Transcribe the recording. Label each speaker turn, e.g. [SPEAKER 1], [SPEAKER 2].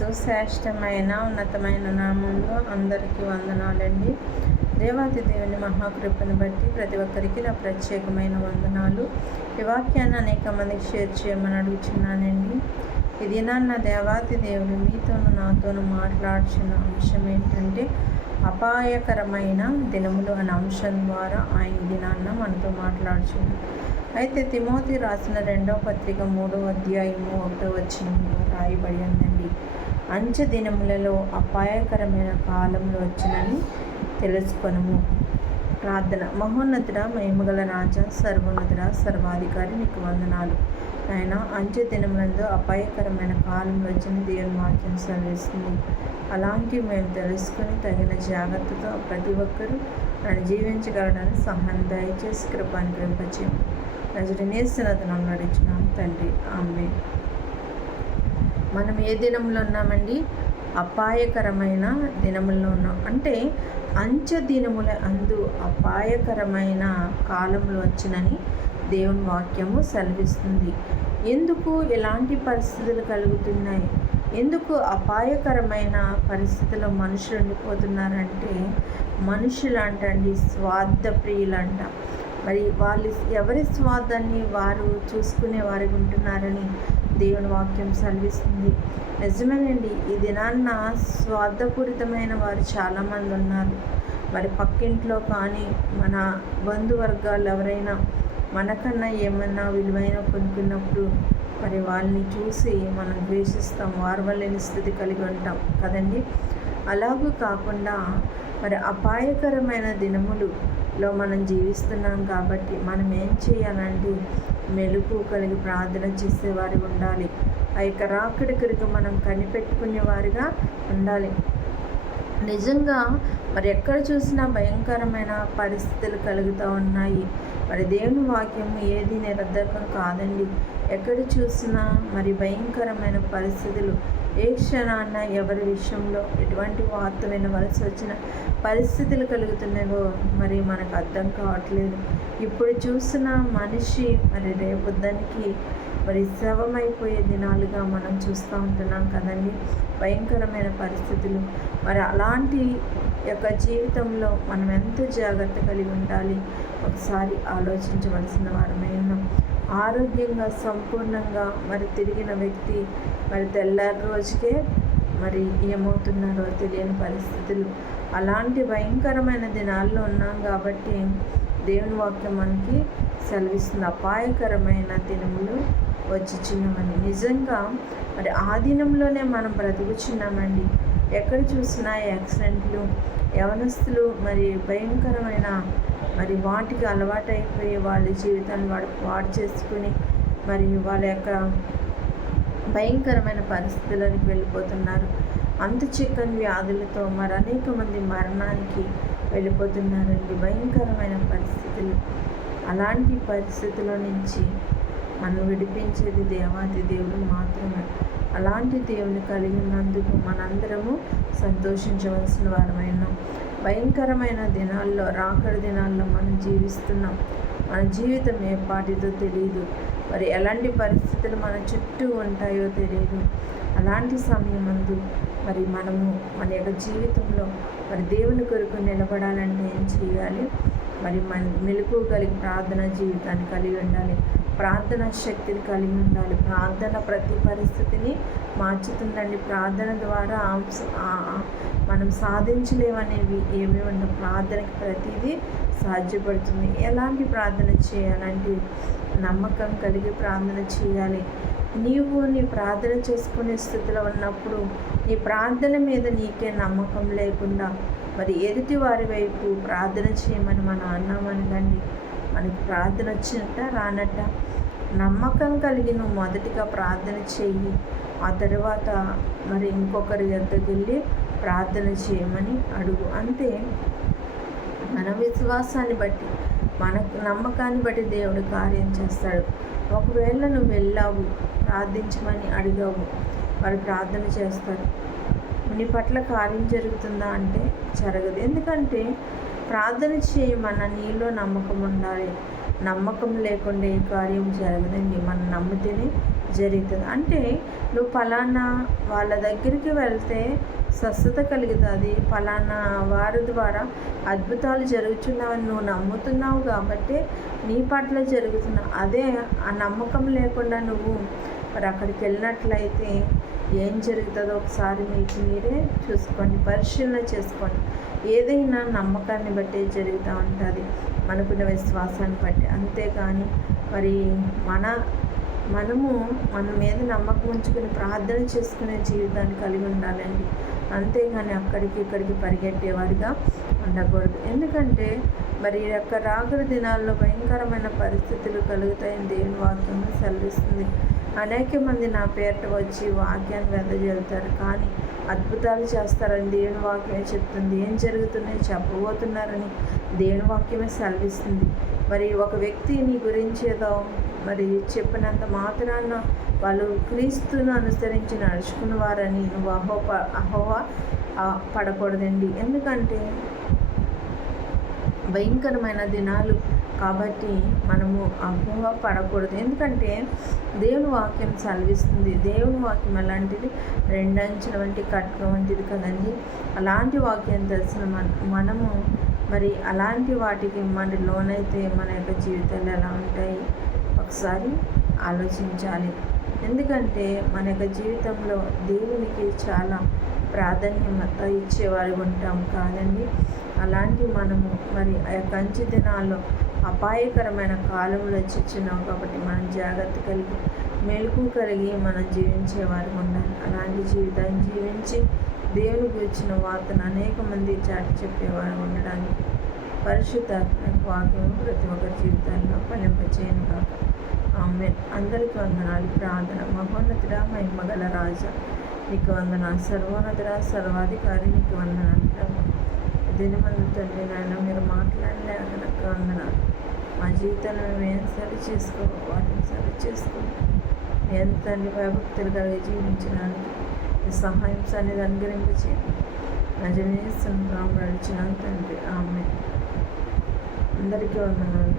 [SPEAKER 1] సుశ్రేష్టమైన ఉన్నతమైన నామంలో అందరికీ వందనాలండి. దేవాది దేవుని మహాకృపను బట్టి ప్రతి ఒక్కరికి నా ప్రత్యేకమైన వందనాలు. ఈ వాక్యాన్ని అనేక మందికి షేర్ చేయమని అడుగుతున్నానండి ఇది నా దేవాది దేవుడు మీతోను నాతోను మాట్లాడుచున్న అంశం ఏంటంటే అపాయకరమైన దినములు అనే అంశం ద్వారా ఆయన దినాన్న మనతో మాట్లాడుచున్నాం అయితే తిమోతి రాసిన రెండవ పత్రిక మూడో అధ్యాయము ఒకటో వచ్చిన రాయబడి ఉందండి. అంచె దినములలో అపాయకరమైన కాలంలో వచ్చినని తెలుసుకొనము. ప్రార్థన. మహోన్నతుడ మహిమగల రాజా సర్వోన్నతుడ సర్వాధికారి నీకు వందనాలు. ఆయన అంచె దినములందు అపాయకరమైన కాలంలో వచ్చిన దేవుని వాక్యం సెలవిస్తుంది? అలాంటివి మేము తెలుసుకొని తగిన జాగ్రత్తతో ప్రతి ఒక్కరూ నన్ను జీవించగలడానికి సహాయం దయచేసి కృపాన్ని కృపచేయము. నజరనేస్తున్నతనం నడిచినాం తండ్రి. ఆమె మనం ఏ దినంలో ఉన్నామండి? అపాయకరమైన దినముల్లో ఉన్నాం. అంటే అంచె దినముల అందు అపాయకరమైన కాలంలో వచ్చినని దేవుని వాక్యము సెలవిస్తుంది. ఎందుకు ఎలాంటి పరిస్థితులు కలుగుతున్నాయి? ఎందుకు అపాయకరమైన పరిస్థితుల్లో మనుషులు ఉండిపోతున్నారంటే మనుషులు అంటండి స్వార్థ ప్రియులంట మరి వాళ్ళు ఎవరి స్వార్థాన్ని వారు చూసుకునే వారికి ఉంటున్నారని దేవుని వాక్యం సెలవిస్తుంది. నిజమేనండి ఈ దినాన్న స్వార్థపూరితమైన వారు చాలామంది ఉన్నారు. మరి పక్కింట్లో కానీ మన బంధువర్గాలు ఎవరైనా మనకన్నా ఏమన్నా విలువైన కొనుక్కున్నప్పుడు మరి వాళ్ళని చూసి మనం ద్వేషిస్తాం వారవలేని స్థితి కలిగి ఉంటాం కదండి. అలాగూ కాకుండా మరి అపాయకరమైన దినములులో మనం జీవిస్తున్నాం కాబట్టి మనం ఏం చేయాలంటే మెలుపు కలిగి ప్రార్థన చేసేవారు ఉండాలి. ఆ యొక్క రాకడి కొరకు మనం కనిపెట్టుకునేవారుగా ఉండాలి. నిజంగా మరి ఎక్కడ చూసినా భయంకరమైన పరిస్థితులు కలుగుతూ ఉన్నాయి. మరి దేవుని వాక్యం ఏది నిరర్ధకం కాదండి. ఎక్కడ చూసినా మరి భయంకరమైన పరిస్థితులు ఏ క్షణాన్న ఎవరి విషయంలో ఎటువంటి వార్త వినవలసి వచ్చిన పరిస్థితులు కలుగుతున్నాయో మరి మనకు అర్థం కావట్లేదు. ఇప్పుడు చూసిన మనిషి మరి రేపొద్దానికి మరి శవమైపోయే దినాలుగా మనం చూస్తూ ఉంటున్నాం కదండి. భయంకరమైన పరిస్థితులు. మరి అలాంటి యొక్క జీవితంలో మనం ఎంత జాగ్రత్త కలిగి ఉండాలి? ఒకసారి ఆలోచించవలసిన వారమై ఉన్నాం. ఆరోగ్యంగా సంపూర్ణంగా మరి తిరిగిన వ్యక్తి మరి తెల్లారి రోజుకే మరి ఏమవుతున్నారో తెలియని పరిస్థితులు. అలాంటి భయంకరమైన దినాల్లో ఉన్నాం కాబట్టి దేవుని వాక్యం మనకి సెలవిస్తుంది. అపాయకరమైన దినములు వచ్చిచున్నామని నిజంగా మరి ఆ దినంలోనే మనం బ్రతుకుచున్నామండి. ఎక్కడ చూసినా యాక్సిడెంట్లు యవనస్తులు మరి భయంకరమైన మరి వాటికి అలవాటైపోయి వాళ్ళ జీవితాన్ని వాడు పాడు చేసుకుని మరి వాళ్ళ యొక్క భయంకరమైన పరిస్థితులకు వెళ్ళిపోతున్నారు. అంత చిక్కని వ్యాధులతో మరి అనేక మంది మరణానికి వెళ్ళిపోతున్నారండి. భయంకరమైన పరిస్థితులు. అలాంటి పరిస్థితుల నుంచి మనం విడిపించేది దేవాది దేవుడు మాత్రమే. అలాంటి దేవుని కలిగి ఉన్నందుకు మనందరము సంతోషించవలసిన వారమైన. భయంకరమైన దినాల్లో రాకడి దినాల్లో మనం జీవిస్తున్నాం. మన జీవితం ఏ పాటిదో తెలియదు మరి ఎలాంటి పరిస్థితులు మన చుట్టూ ఉంటాయో తెలియదు అలాంటి సమయం అందు మరి మనము మన యొక్క జీవితంలో మరి దేవుని కొరకు నిలబడాలంటే ఏం చేయాలి? మరి మన మెలకు కలిగి ప్రార్థన జీవితాన్ని కలిగి ఉండాలి. ప్రార్థన శక్తిని కలిగి ఉండాలి. ప్రార్థన ప్రతి పరిస్థితిని మార్చుతుందండి. ప్రార్థన ద్వారా మనం సాధించలేవనేవి ఏమి ఉన్న ప్రార్థనకి ప్రతిదీ సాధ్యపడుతుంది. ఎలాంటి ప్రార్థన చేయాలంటే నమ్మకం కలిగి ప్రార్థన చేయాలి. నీవు నీ ప్రార్థన చేసుకునే స్థితిలో ఉన్నప్పుడు నీ ప్రార్థన మీద నీకే నమ్మకం లేకుండా మరి ఎదుటి వారి వైపు ప్రార్థన చేయమని మనం అన్నామనగండి మనకి ప్రార్థన వచ్చినట్ట రానట్ట. నమ్మకం కలిగి నువ్వు మొదటిగా ప్రార్థన చెయ్యి. ఆ తర్వాత మరి ఇంకొకరి దగ్గరికి వెళ్ళి ప్రార్థన చేయమని అడుగు. అంతే. మన విశ్వాసాన్ని బట్టి మన నమ్మకాన్ని బట్టి దేవుడు కార్యం చేస్తాడు. ఒకవేళ నువ్వు వెళ్ళావు ప్రార్థించమని అడిగావు వారు ప్రార్థన చేస్తారు. నీ పట్ల కార్యం జరుగుతుందా అంటే జరగదు. ఎందుకంటే ప్రార్థన చేయమన్న నీలో నమ్మకం ఉండాలి. నమ్మకం లేకుండా ఏ కార్యం జరగదండి మనం నమ్మితేనే జరుగుతుంది. అంటే నువ్వు ఫలానా వాళ్ళ దగ్గరికి వెళ్తే స్వస్థత కలుగుతుంది. ఫలానా వారి ద్వారా అద్భుతాలు జరుగుతున్నావని నువ్వు నమ్ముతున్నావు కాబట్టి నీ పట్ల జరుగుతున్న అదే ఆ నమ్మకం లేకుండా నువ్వు మరి అక్కడికి వెళ్ళినట్లయితే ఏం జరుగుతుందో ఒకసారి మీకు మీరే చూసుకోండి పరిశీలన చేసుకోండి. ఏదైనా నమ్మకాన్ని బట్టి జరుగుతూ ఉంటుంది మనకున్న విశ్వాసాన్ని బట్టి. అంతేకాని మరి మన మనము మన మీద నమ్మకం ఉంచుకుని ప్రార్థన చేసుకునే జీవితాన్ని కలిగి ఉండాలండి. అంతేగాని అక్కడికి ఇక్కడికి పరిగెట్టేవారిగా ఉండకూడదు. ఎందుకంటే మరి యొక్క రాగల దినాల్లో భయంకరమైన పరిస్థితులు కలుగుతాయని దేవుని వాక్యం సెలవిస్తుంది. అనేక మంది నా పేరిట వచ్చి వాక్యాన్ని వెదజల్లుతారు. కానీ అద్భుతాలు చేస్తారని దేవుని వాక్యమే చెప్తుంది. ఏం జరుగుతున్నాయో చెప్పబోతున్నారని దేవుని వాక్యమే సెలవిస్తుంది. మరి ఒక వ్యక్తి నీ గురించి ఏదో మరి చెప్పినంత మాత్రాన వాళ్ళు క్రీస్తును అనుసరించి నడుచుకున్న వారని నువ్వు అహో అహోవ పడకూడదండి. ఎందుకంటే భయంకరమైన దినాలు కాబట్టి మనము అపోహ పడకూడదు. ఎందుకంటే దేవుని వాక్యం సెలవిస్తుంది. దేవుని వాక్యం అలాంటిది రెండంచుల వంటి కట్క వంటిది కదండి. అలాంటి వాక్యం తెలిసిన మన మనము మరి అలాంటి వాటికి మన లోనైతే మన యొక్క జీవితాలు ఎలా ఉంటాయి? ఒకసారి ఆలోచించాలి. ఎందుకంటే మన యొక్క జీవితంలో దేవునికి చాలా ప్రాధాన్యత ఇచ్చేవారు ఉంటాం కాదండి. అలాంటి మనము మరి ఆ యొక్క అంచు దినాల్లో అపాయకరమైన కాలంలో చిచ్చినాం కాబట్టి మనం జాగ్రత్త కలిగి మెలకు కలిగి మనం జీవించేవారు ఉండాలి. అలాంటి జీవితాన్ని జీవించి దేవుని గురించిన వార్తను అనేక మంది చాటి చెప్పేవారు ఉండడానికి పరిశుద్ధాత్మక వాక్యం ప్రతి ఒక్కరి జీవితాల్లో ఫలింపచేయను కాక ఆమె అందరికీ వందనాలు. ప్రార్థన. మహోన్నతుడ మహిమగల రాజా నీకు వందన సర్వోన్నతుడ సర్వాధికారి నీకు వందనాలు. ప్రభు దినమందు తండ్రి నాయన మీరు మాట్లాడలేక వందనాలు. మా జీవితాన్ని మేము సరి చేసుకో వాటిని సరి చేసుకో ఎంత తండ్రి భయభక్తులు కలిగి జీవించడానికి సహాయం సన్నిధి అనుగ్రహించేయండి నజనేస్తున్నాం నడిచిన తండ్రి ఆమె అందరికీ వందనాలు.